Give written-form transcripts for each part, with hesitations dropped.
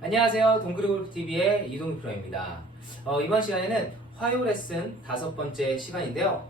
안녕하세요. 동그리골프TV의 이동희 프로입니다. 이번 시간에는 화요 레슨 5번째 시간인데요.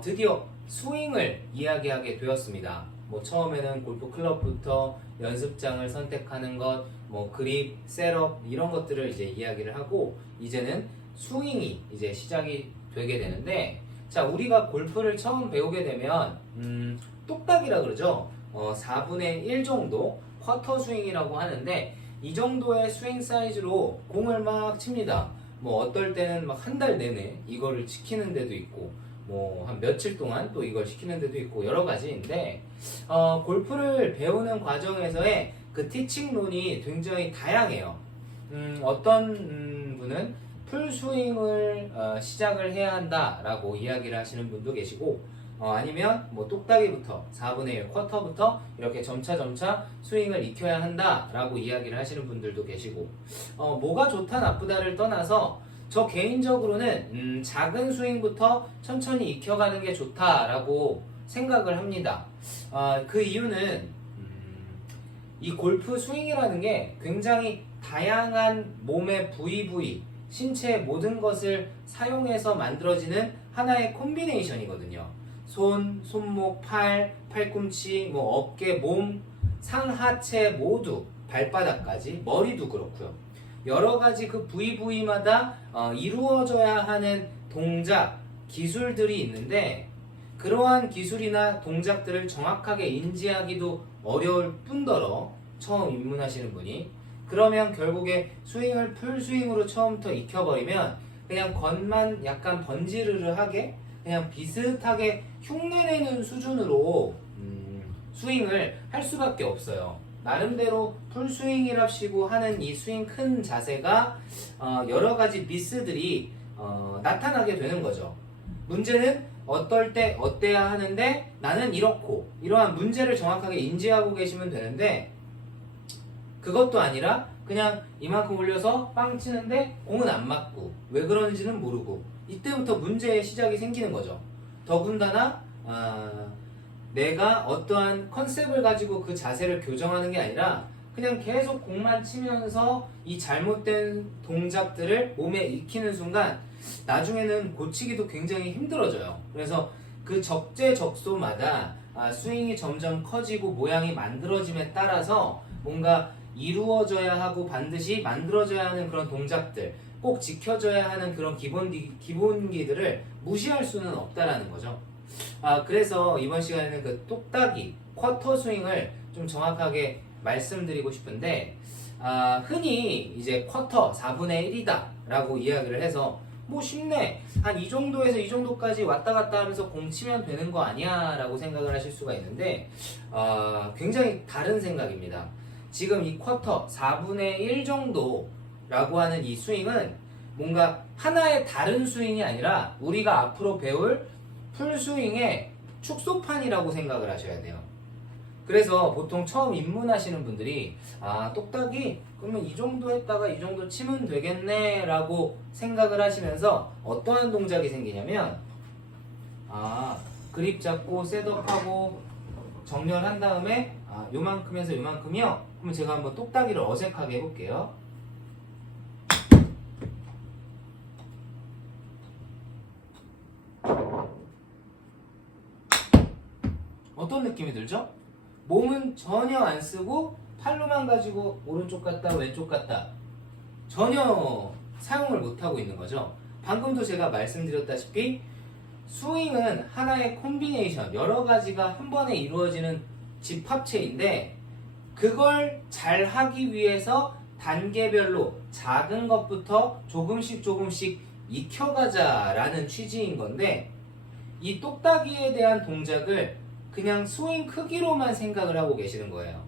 드디어 스윙을 이야기하게 되었습니다. 처음에는 골프 클럽부터 연습장을 선택하는 것, 그립, 셋업 이런 것들을 이제 이야기를 하고 이제는 스윙이 이제 시작이 되게 되는데, 자, 우리가 골프를 처음 배우게 되면 똑딱이라 그러죠. 4분의 1 정도 쿼터 스윙이라고 하는데 이 정도의 스윙 사이즈로 공을 막 칩니다. 어떨 때는 막 한 달 내내 이거를 지키는 데도 있고 한 며칠 동안 또 이걸 시키는 데도 있고 여러 가지인데, 골프를 배우는 과정에서의 그 티칭론이 굉장히 다양해요. 어떤 분은 풀스윙을 시작을 해야 한다라고 이야기를 하시는 분도 계시고, 아니면 똑딱이부터 4분의 1 쿼터부터 이렇게 점차 스윙을 익혀야 한다라고 이야기를 하시는 분들도 계시고, 뭐가 좋다 나쁘다를 떠나서 저 개인적으로는 작은 스윙부터 천천히 익혀가는 게 좋다라고 생각을 합니다. 그 이유는 이 골프 스윙이라는 게 굉장히 다양한 몸의 부위, 신체의 모든 것을 사용해서 만들어지는 하나의 콤비네이션이거든요. 손, 손목, 팔, 팔꿈치, 어깨, 몸, 상하체 모두, 발바닥까지, 머리도 그렇고요. 여러 가지 그 부위마다 이루어져야 하는 동작, 기술들이 있는데, 그러한 기술이나 동작들을 정확하게 인지하기도 어려울 뿐더러 처음 입문하시는 분이, 그러면 결국에 스윙을 풀스윙으로 처음부터 익혀버리면 그냥 겉만 약간 번지르르하게 그냥 비슷하게 흉내내는 수준으로 스윙을 할 수밖에 없어요. 나름대로 풀스윙이랍시고 하는 이 스윙 큰 자세가 여러 가지 미스들이 나타나게 되는 거죠. 문제는 어떨 때 어때야 하는데 나는 이렇고, 이러한 문제를 정확하게 인지하고 계시면 되는데, 그것도 아니라 그냥 이만큼 올려서 빵 치는데 공은 안 맞고 왜 그런지는 모르고, 이때부터 문제의 시작이 생기는 거죠. 더군다나 내가 어떠한 컨셉을 가지고 그 자세를 교정하는 게 아니라 그냥 계속 공만 치면서 이 잘못된 동작들을 몸에 익히는 순간 나중에는 고치기도 굉장히 힘들어져요. 그래서 그 적재적소마다 스윙이 점점 커지고 모양이 만들어짐에 따라서 뭔가 이루어져야 하고 반드시 만들어져야 하는 그런 동작들, 꼭 지켜줘야 하는 그런 기본기들을 무시할 수는 없다라는 거죠. 그래서 이번 시간에는 그 똑딱이, 쿼터 스윙을 좀 정확하게 말씀드리고 싶은데, 흔히 이제 쿼터 4분의 1이다 라고 이야기를 해서 쉽네, 한 이 정도에서 이 정도까지 왔다 갔다 하면서 공 치면 되는 거 아니야 라고 생각을 하실 수가 있는데, 굉장히 다른 생각입니다. 지금 이 쿼터 4분의 1 정도라고 하는 이 스윙은 뭔가 하나의 다른 스윙이 아니라 우리가 앞으로 배울 풀스윙의 축소판이라고 생각을 하셔야 돼요. 그래서 보통 처음 입문하시는 분들이 똑딱이 그러면 이 정도 했다가 이 정도 치면 되겠네 라고 생각을 하시면서 어떠한 동작이 생기냐면, 그립 잡고 셋업하고 정렬한 다음에 요만큼에서 요만큼이요? 그럼 제가 한번 똑딱이를 어색하게 해볼게요. 어떤 느낌이 들죠? 몸은 전혀 안 쓰고 팔로만 가지고 오른쪽 갔다 왼쪽 갔다 전혀 사용을 못하고 있는 거죠. 방금도 제가 말씀드렸다시피 스윙은 하나의 콤비네이션, 여러 가지가 한 번에 이루어지는 집합체인데, 그걸 잘 하기 위해서 단계별로 작은 것부터 조금씩 익혀가자라는 취지인 건데, 이 똑딱이에 대한 동작을 그냥 스윙 크기로만 생각을 하고 계시는 거예요.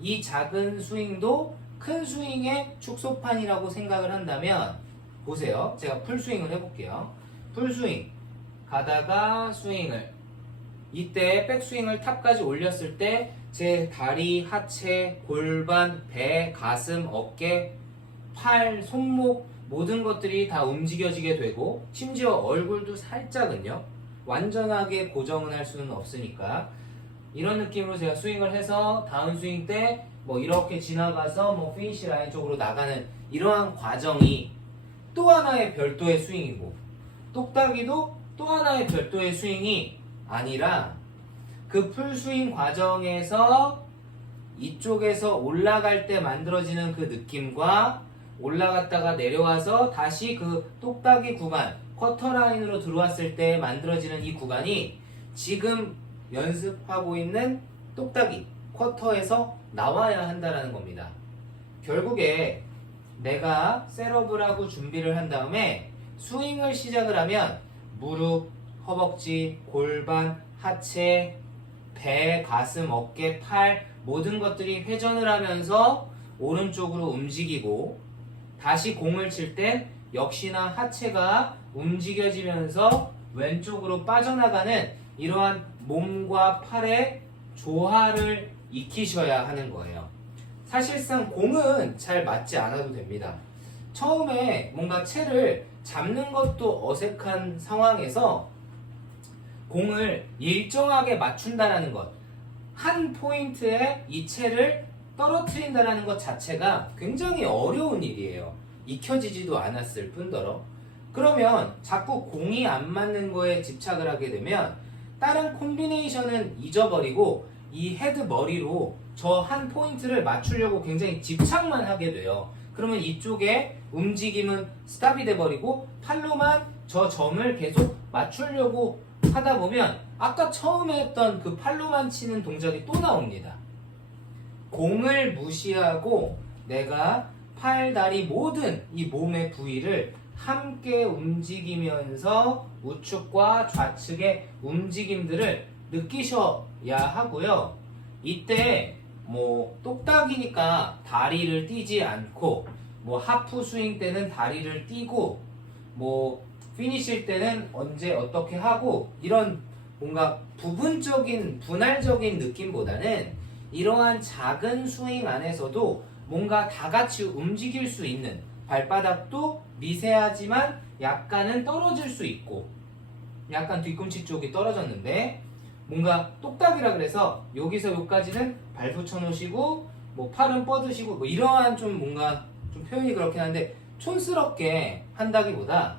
이 작은 스윙도 큰 스윙의 축소판이라고 생각을 한다면, 보세요. 제가 풀스윙을 해볼게요. 풀스윙 가다가 스윙을, 이때 백스윙을 탑까지 올렸을 때 제 다리, 하체, 골반, 배, 가슴, 어깨, 팔, 손목 모든 것들이 다 움직여지게 되고, 심지어 얼굴도 살짝은요, 완전하게 고정은 할 수는 없으니까 이런 느낌으로 제가 스윙을 해서 다운 스윙 때 뭐 이렇게 지나가서 뭐 피니시 라인 쪽으로 나가는 이러한 과정이 또 하나의 별도의 스윙이고, 똑딱이도 또 하나의 별도의 스윙이 아니라 그 풀스윙 과정에서 이쪽에서 올라갈 때 만들어지는 그 느낌과 올라갔다가 내려와서 다시 그 똑딱이 구간, 쿼터 라인으로 들어왔을 때 만들어지는 이 구간이 지금 연습하고 있는 똑딱이, 쿼터에서 나와야 한다는 겁니다. 결국에 내가 셋업을 하고 준비를 한 다음에 스윙을 시작을 하면 무릎, 허벅지, 골반, 하체, 배, 가슴, 어깨, 팔 모든 것들이 회전을 하면서 오른쪽으로 움직이고, 다시 공을 칠 땐 역시나 하체가 움직여지면서 왼쪽으로 빠져나가는 이러한 몸과 팔의 조화를 익히셔야 하는 거예요. 사실상 공은 잘 맞지 않아도 됩니다. 처음에 뭔가 채를 잡는 것도 어색한 상황에서 공을 일정하게 맞춘다는 것, 한 포인트에 이 채를 떨어뜨린다는 것 자체가 굉장히 어려운 일이에요. 익혀지지도 않았을 뿐더러. 그러면 자꾸 공이 안 맞는 거에 집착을 하게 되면 다른 콤비네이션은 잊어버리고 이 헤드 머리로 저 한 포인트를 맞추려고 굉장히 집착만 하게 돼요. 그러면 이쪽에 움직임은 스탑이 돼버리고 팔로만 저 점을 계속 맞추려고 하다 보면 아까 처음에 했던 그 팔로만 치는 동작이 또 나옵니다. 공을 무시하고 내가 팔, 다리 모든 이 몸의 부위를 함께 움직이면서 우측과 좌측의 움직임들을 느끼셔야 하고요. 이때 뭐 똑딱이니까 다리를 띄지 않고, 뭐 하프 스윙 때는 다리를 띄고, 뭐 피니시일 때는 언제 어떻게 하고, 이런 뭔가 부분적인 분할적인 느낌보다는 이러한 작은 스윙 안에서도 뭔가 다 같이 움직일 수 있는, 발바닥도 미세하지만 약간은 떨어질 수 있고, 약간 뒤꿈치 쪽이 떨어졌는데 뭔가 똑딱이라 그래서 여기서 여기까지는 발 붙여 놓으시고 뭐 팔은 뻗으시고 뭐 이러한 좀 뭔가 좀 표현이 그렇긴 한데 촌스럽게 한다기보다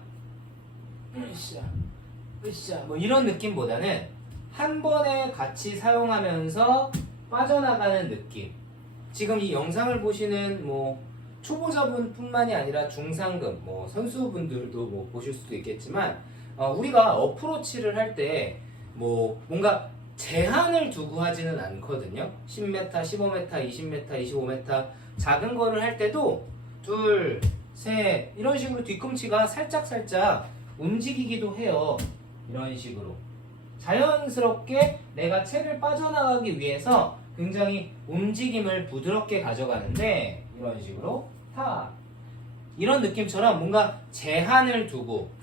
으쌰 뭐 이런 느낌보다는 한 번에 같이 사용하면서 빠져나가는 느낌. 지금 이 영상을 보시는 뭐 초보자분뿐만이 아니라 중상급 뭐 선수분들도 뭐 보실 수도 있겠지만 우리가 어프로치를 할 때 뭐 뭔가 제한을 두고 하지는 않거든요. 10m, 15m, 20m, 25m 작은 거를 할 때도 둘, 셋 이런 식으로 뒤꿈치가 살짝 움직이기도 해요. 이런 식으로 자연스럽게 내가 채를 빠져나가기 위해서 굉장히 움직임을 부드럽게 가져가는데 이런 식으로 타 이런 느낌처럼 뭔가 제한을 두고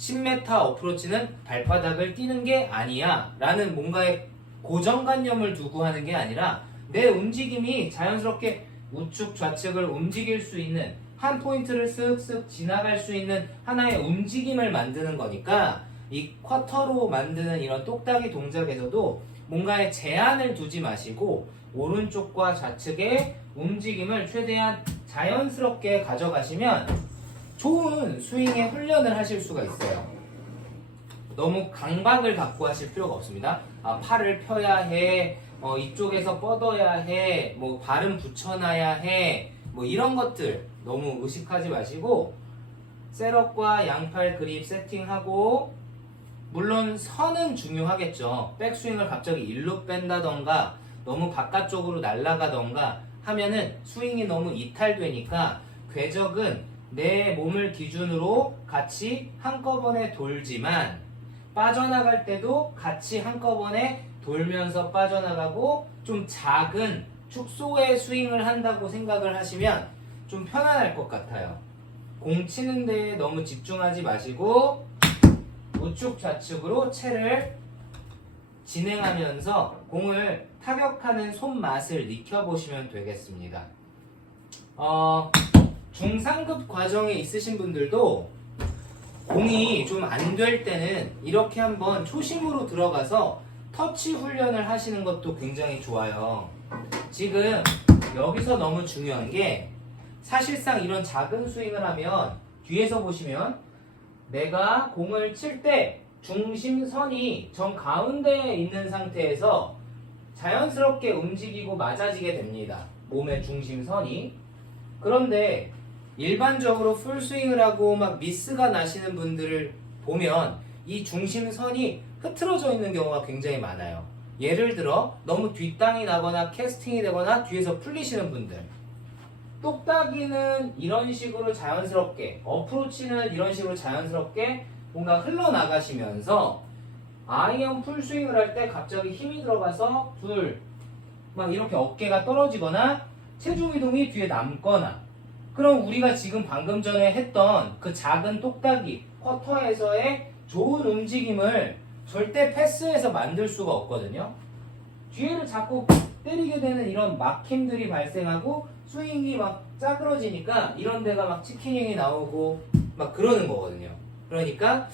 10m 어프로치는 발바닥을 띄는 게 아니야 라는 뭔가의 고정관념을 두고 하는 게 아니라 내 움직임이 자연스럽게 우측 좌측을 움직일 수 있는 한 포인트를 쓱쓱 지나갈 수 있는 하나의 움직임을 만드는 거니까 이 쿼터로 만드는 이런 똑딱이 동작에서도 뭔가의 제한을 두지 마시고 오른쪽과 좌측의 움직임을 최대한 자연스럽게 가져가시면 좋은 스윙의 훈련을 하실 수가 있어요. 너무 강박을 갖고 하실 필요가 없습니다. 팔을 펴야 해, 이쪽에서 뻗어야 해, 뭐 발은 붙여놔야 해, 뭐 이런 것들 너무 의식하지 마시고 셋업과 양팔 그립 세팅하고 물론 선은 중요하겠죠. 백스윙을 갑자기 일로 뺀다던가 너무 바깥쪽으로 날아가던가 하면은 스윙이 너무 이탈되니까 궤적은 내 몸을 기준으로 같이 한꺼번에 돌지만 빠져나갈 때도 같이 한꺼번에 돌면서 빠져나가고 좀 작은 축소의 스윙을 한다고 생각을 하시면 좀 편안할 것 같아요. 공 치는 데에 너무 집중하지 마시고 우측 좌측으로 채를 진행하면서 공을 타격하는 손맛을 익혀보시면 되겠습니다. 중상급 과정에 있으신 분들도 공이 좀 안 될 때는 이렇게 한번 초심으로 들어가서 터치 훈련을 하시는 것도 굉장히 좋아요. 지금 여기서 너무 중요한 게 사실상 이런 작은 스윙을 하면 뒤에서 보시면 내가 공을 칠 때 중심선이 정 가운데에 있는 상태에서 자연스럽게 움직이고 맞아지게 됩니다. 몸의 중심선이. 그런데 일반적으로 풀스윙을 하고 막 미스가 나시는 분들을 보면 이 중심선이 흐트러져 있는 경우가 굉장히 많아요. 예를 들어 너무 뒷땅이 나거나 캐스팅이 되거나 뒤에서 풀리시는 분들, 똑딱이는 이런 식으로 자연스럽게, 어프로치는 이런 식으로 자연스럽게 뭔가 흘러나가시면서 아이언 풀스윙을 할 때 갑자기 힘이 들어가서 막 이렇게 어깨가 떨어지거나 체중 이동이 뒤에 남거나, 그럼 우리가 지금 방금 전에 했던 그 작은 똑딱이 쿼터에서의 좋은 움직임을 절대 패스해서 만들 수가 없거든요. 뒤에를 자꾸 때리게 되는 이런 막힘들이 발생하고 스윙이 막 짜그러지니까 이런 데가 막 치킨윙이 나오고 막 그러는 거거든요. 그러니까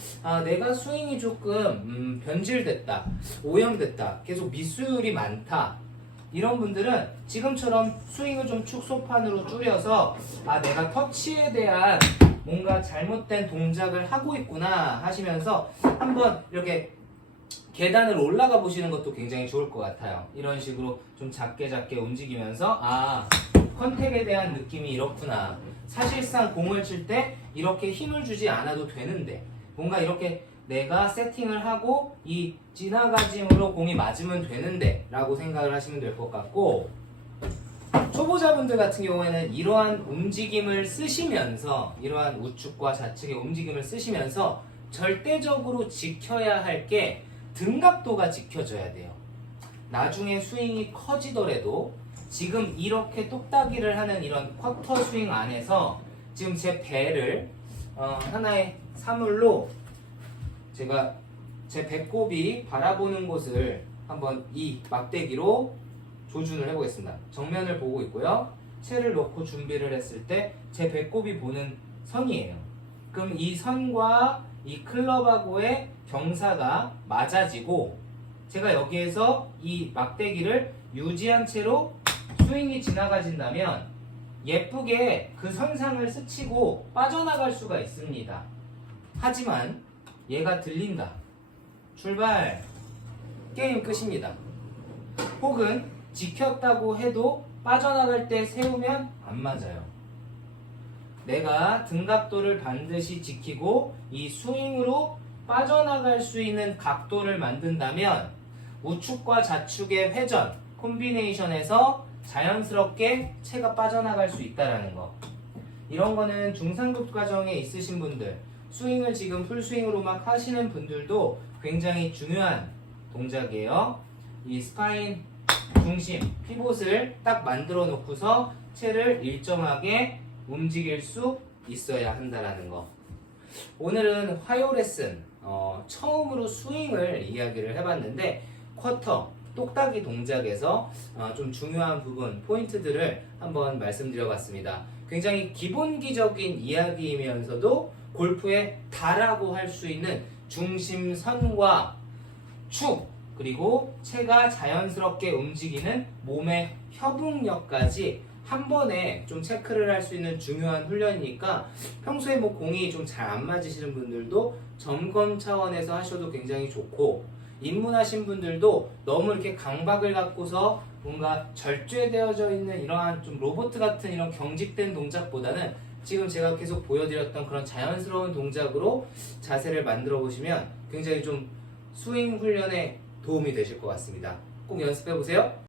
내가 스윙이 조금 변질됐다, 오염됐다, 계속 미스율이 많다, 이런 분들은 지금처럼 스윙을 좀 축소판으로 줄여서 내가 터치에 대한 뭔가 잘못된 동작을 하고 있구나 하시면서 한번 이렇게 계단을 올라가 보시는 것도 굉장히 좋을 것 같아요. 이런 식으로 좀 작게 움직이면서 컨택에 대한 느낌이 이렇구나. 사실상 공을 칠 때 이렇게 힘을 주지 않아도 되는데 뭔가 이렇게 내가 세팅을 하고 이 지나가짐으로 공이 맞으면 되는데 라고 생각을 하시면 될 것 같고, 초보자분들 같은 경우에는 이러한 움직임을 쓰시면서, 이러한 우측과 좌측의 움직임을 쓰시면서 절대적으로 지켜야 할 게 등각도가 지켜져야 돼요. 나중에 스윙이 커지더라도 지금 이렇게 똑딱이를 하는 이런 쿼터 스윙 안에서 지금 제 배를 하나의 사물로 제가 제 배꼽이 바라보는 곳을 한번 이 막대기로 조준을 해보겠습니다. 정면을 보고 있고요. 채를 놓고 준비를 했을 때 제 배꼽이 보는 선이에요. 그럼 이 선과 이 클럽하고의 경사가 맞아지고 제가 여기에서 이 막대기를 유지한 채로 스윙이 지나가진다면 예쁘게 그 선상을 스치고 빠져나갈 수가 있습니다. 하지만 얘가 들린다. 출발. 게임 끝입니다. 혹은 지켰다고 해도 빠져나갈 때 세우면 안 맞아요. 내가 등각도를 반드시 지키고 이 스윙으로 빠져나갈 수 있는 각도를 만든다면 우측과 좌측의 회전, 콤비네이션에서 자연스럽게 채가 빠져나갈 수 있다는 거. 이런 거는 중상급 과정에 있으신 분들, 스윙을 지금 풀스윙으로 막 하시는 분들도 굉장히 중요한 동작이에요. 이 스파인 중심, 피봇을 딱 만들어 놓고서 채를 일정하게 움직일 수 있어야 한다는 거. 오늘은 화요 레슨 처음으로 스윙을 이야기를 해봤는데 쿼터, 똑딱이 동작에서 좀 중요한 부분, 포인트들을 한번 말씀드려봤습니다. 굉장히 기본기적인 이야기이면서도 골프의 다라고 할 수 있는 중심선과 축, 그리고 채가 자연스럽게 움직이는 몸의 협응력까지 한 번에 좀 체크를 할 수 있는 중요한 훈련이니까 평소에 뭐 공이 좀 잘 안 맞으시는 분들도 점검 차원에서 하셔도 굉장히 좋고, 입문하신 분들도 너무 이렇게 강박을 갖고서 뭔가 절제되어져 있는 이러한 좀 로봇 같은 이런 경직된 동작보다는 지금 제가 계속 보여드렸던 그런 자연스러운 동작으로 자세를 만들어 보시면 굉장히 좀 스윙 훈련에 도움이 되실 것 같습니다. 꼭 연습해 보세요.